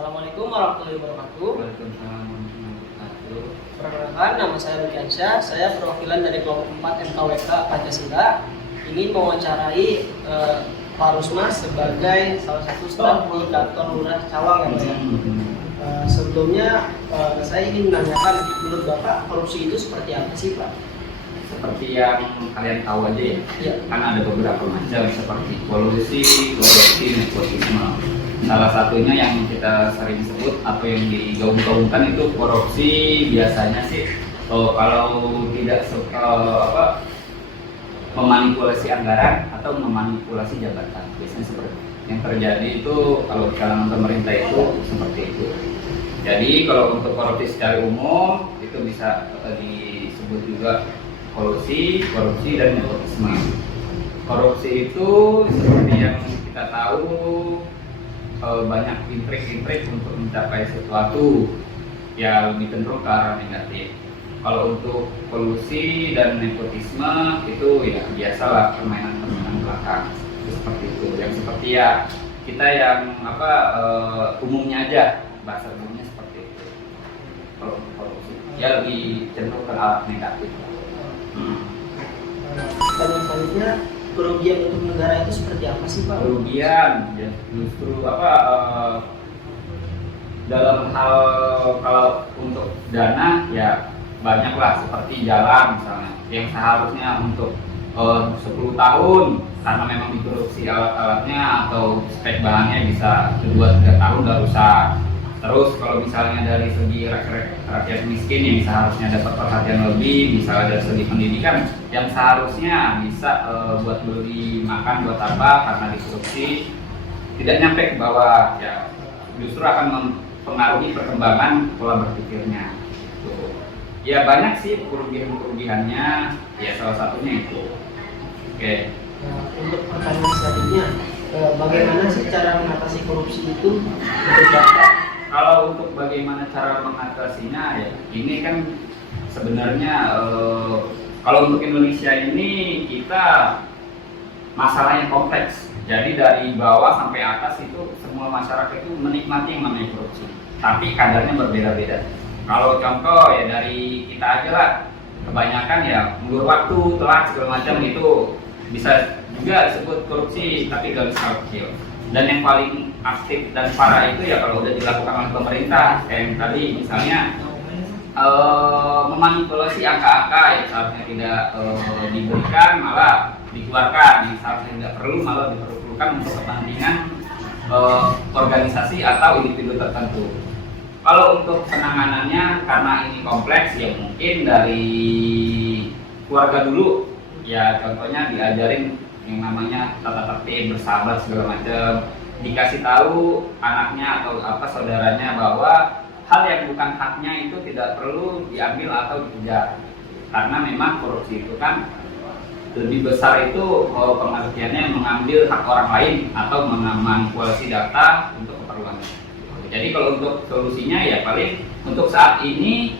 Assalamualaikum warahmatullahi wabarakatuh. Waalaikumsalam warahmatullahi wabarakatuh. Perkenalkan, nama saya Rukiansyah. Saya perwakilan dari kelompok 4 MKWK Pancasila. Ingin mewawancarai Pak Rusmas sebagai salah satu staf di kantor Lurah Cawang ya, Pak. Sebelumnya saya ingin menanyakan, menurut Bapak korupsi itu seperti apa sih, Pak? Seperti yang kalian tahu aja ya, Ya. kan ada beberapa macam seperti kolusi, korupsi, nepotisme. Salah satunya yang kita sering sebut atau yang digaung-gaungkan itu korupsi. Biasanya sih kalau tidak memanipulasi anggaran atau memanipulasi jabatan. Biasanya seperti itu. Yang terjadi itu kalau di kalangan pemerintah itu seperti itu. Jadi kalau untuk korupsi secara umum itu bisa disebut juga kolusi, korupsi, dan nepotisme. Korupsi itu seperti yang kita tahu banyak intrik-intrik untuk mencapai sesuatu yang lebih cenderung ke arah negatif. Kalau untuk kolusi dan nepotisme itu ya biasalah permainan-permainan belakang. Itu seperti itu. Yang seperti ya kita yang umumnya aja, bahasa umumnya seperti itu. Kalau untuk korupsi ya lebih cenderung ke arah negatif. Dan selanjutnya, kerugian untuk negara itu seperti apa sih, Pak? Kerugian ya justru dalam hal kalau untuk dana ya banyaklah, seperti jalan misalnya yang seharusnya untuk 10 tahun karena memang dikorupsi alat-alatnya atau spek bahannya bisa 2-3 tahun udah rusak. Terus kalau misalnya dari segi rakyat miskin yang seharusnya dapat perhatian lebih, misalnya dari segi pendidikan yang seharusnya bisa buat beli makan buat apa karena dikorupsi, tidak nyampe ke bawah, ya justru akan mempengaruhi perkembangan pola berpikirnya. Tuh. Ya banyak sih kerugian-kerugiannya, ya salah satunya itu. Oke. Nah, untuk pertanyaan selanjutnya, bagaimana sih cara mengatasi korupsi itu untuk Bapak? Kalau untuk bagaimana cara mengatasinya ya ini kan sebenarnya kalau untuk Indonesia ini kita masalahnya kompleks. Jadi dari bawah sampai atas itu semua masyarakat itu menikmati yang namanya korupsi. Tapi kadarnya berbeda-beda. Kalau contoh ya dari kita aja lah, kebanyakan ya mundur waktu, telat segala macam itu bisa juga disebut korupsi, tapi gak bisa kecil. Dan yang paling aktif dan parah itu ya kalau udah dilakukan oleh pemerintah, kayak yang tadi misalnya memanipulasi angka-angka yang seharusnya tidak diberikan malah dikeluarkan, yang seharusnya tidak perlu malah diperlukan untuk kepentingan organisasi atau individu tertentu. Kalau untuk penanganannya karena ini kompleks ya mungkin dari keluarga dulu, ya contohnya diajarin yang namanya tata tertib, bersahabat segala macam, dikasih tahu anaknya atau saudaranya bahwa hal yang bukan haknya itu tidak perlu diambil atau dikejar, karena memang korupsi itu kan lebih besar itu pengertiannya mengambil hak orang lain atau memanipulasi data untuk keperluannya. Jadi kalau untuk solusinya ya paling untuk saat ini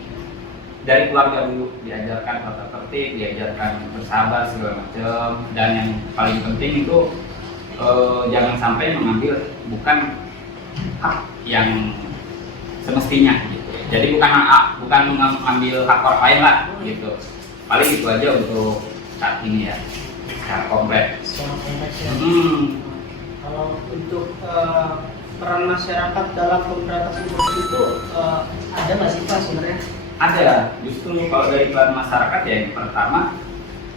dari keluarga dulu diajarkan tata tertib, diajarkan bersahabat segala macam, dan yang paling penting itu jangan sampai mengambil bukan hak yang semestinya gitu. Jadi bukan mengambil hak orang lain lah gitu. Paling itu aja untuk saat ini ya, secara kompleks. Ya. Kalau untuk peran masyarakat dalam pemberantasan korupsi itu ada nggak sih, Pak sebenarnya? Ada, justru kalau dari peran masyarakat ya yang pertama,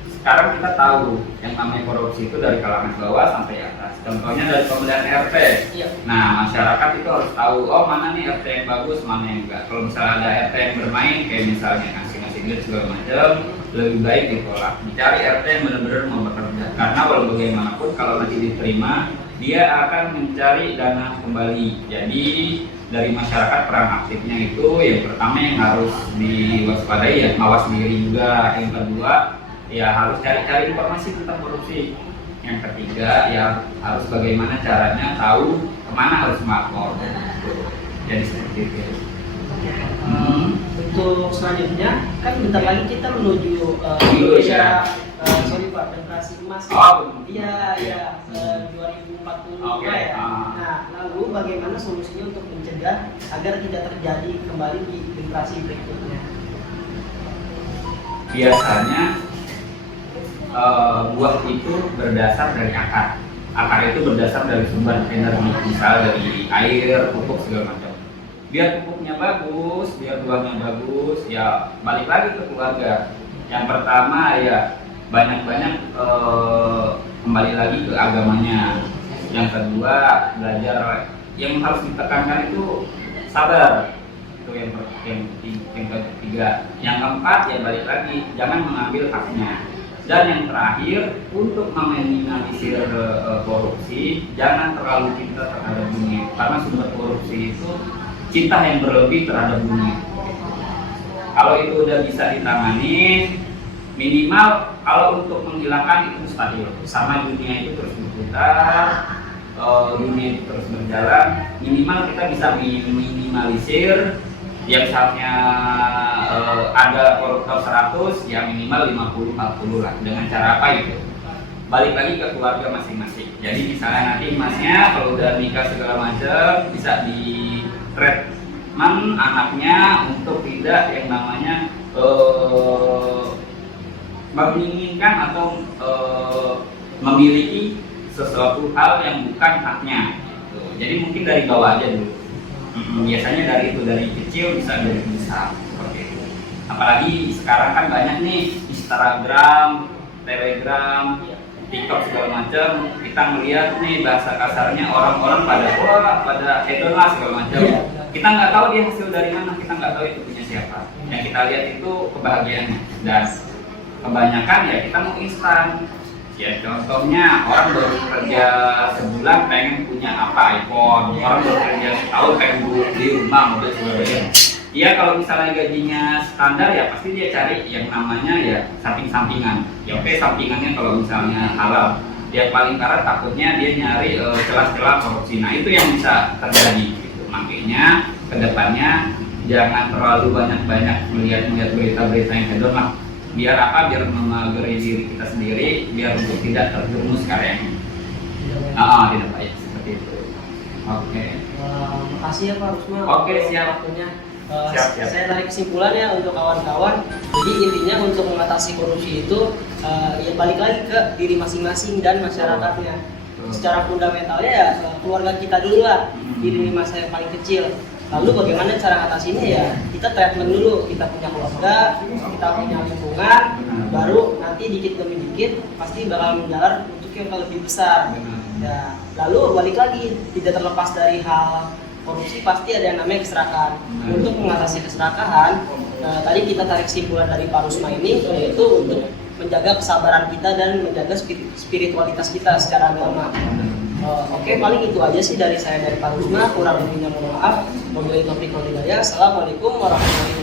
sekarang kita tahu yang namanya korupsi itu dari kalangan bawah sampai atas. Contohnya dari pemilihan RT. Iya. Nah, masyarakat itu harus tahu, oh mana nih RT yang bagus, mana yang enggak. Kalau misalnya ada RT yang bermain, kayak misalnya ngasih duit segala macam, lebih baik ditolak. Dicari RT yang benar-benar mau bekerja. Karena walau bagaimanapun kalau nanti diterima, dia akan mencari dana kembali. Jadi dari masyarakat peran aktifnya itu yang pertama yang harus diwaspadai ya mawas diri juga. Yang kedua ya harus cari-cari informasi tentang korupsi. Yang ketiga ya harus bagaimana caranya tahu kemana harus melapor. Jadi seperti itu. Untuk selanjutnya kan bentar lagi kita menuju Indonesia sorry Pak, generasi emas. Oh, Iya, iya, 2045 Oke, ya. Nah, lalu bagaimana solusinya untuk mencegah agar tidak terjadi kembali di generasi berikutnya? Biasanya buah itu berdasar dari akar. Akar itu berdasar dari sumber energi, misal dari air, pupuk segala macam. Biar pupuknya bagus, biar buahnya bagus, ya balik lagi ke keluarga. Yang pertama ya banyak-banyak kembali lagi ke agamanya. Yang kedua belajar, yang harus ditekankan itu sabar. Itu yang ketiga. Yang keempat ya balik lagi, jangan mengambil haknya. Dan yang terakhir, untuk meminimalisir korupsi, jangan terlalu cinta terhadap dunia, karena sumber korupsi itu cinta yang berlebih terhadap dunia. Kalau itu udah bisa ditangani, minimal kalau untuk menghilangkan itu mustahil. Sama dunia itu terus berputar, dunia itu terus berjalan. Minimal kita bisa minimalisir. Yang misalnya ada koruptor 100, ya minimal 50-40 lah. Dengan cara apa itu? Balik lagi ke keluarga masing-masing. Jadi misalnya nanti emasnya kalau udah nikah segala macam bisa di treatment anaknya untuk tidak yang namanya menginginkan atau memiliki sesuatu hal yang bukan haknya. Gitu. Jadi mungkin dari bawah aja dulu. Biasanya dari itu, dari kecil bisa dari besar seperti itu. Apalagi sekarang kan banyak nih Instagram, Telegram, TikTok segala macam. Kita melihat nih bahasa kasarnya orang-orang pada hedon lah segala macam. Kita nggak tahu dia hasil dari mana, kita nggak tahu itu punya siapa. Yang kita lihat itu kebahagiaannya, dan kebanyakan ya kita mau instan. Ya contohnya orang baru kerja sebulan pengen punya apa iPhone, orang baru kerja setahun pengen beli rumah, mobil sebagainya. Iya kalau misalnya gajinya standar ya pasti dia cari yang namanya ya samping-sampingan. Ya oke, sampingannya kalau misalnya halal. Yang paling parah takutnya dia nyari celah-celah korupsi. Nah itu yang bisa terjadi. Gitu. Makanya kedepannya jangan terlalu banyak-banyak melihat berita-berita yang hedon lah. Biar apa? Biar memagari diri kita sendiri, biar untuk tidak terjerumus karyanya. Tidak baik seperti itu. Oke. Makasih ya Pak Rusma. Oke, siap. Waktunya. Siap. Saya tarik kesimpulannya untuk kawan-kawan. Jadi intinya untuk mengatasi korupsi itu ya balik lagi ke diri masing-masing dan masyarakatnya. Secara fundamentalnya ya keluarga kita dulu lah, di lini masa yang paling kecil. Lalu bagaimana cara atasinya ya kita treatment dulu, kita punya keluarga, kita punya lingkungan, baru nanti dikit demi dikit pasti bakal menjalar untuk yang lebih besar. Ya, lalu balik lagi, tidak terlepas dari hal korupsi pasti ada yang namanya keserakahan. Untuk mengatasi keserakahan, tadi kita tarik kesimpulan dari Pak Rusma ini yaitu untuk menjaga kesabaran kita dan menjaga spiritualitas kita secara agama. Oke, paling itu aja sih dari saya, dari Pak Rusma. Kurang lebihnya mohon maaf. Wabillahi taufiq wal hidayah. Assalamualaikum warahmatullahi wabarakatuh.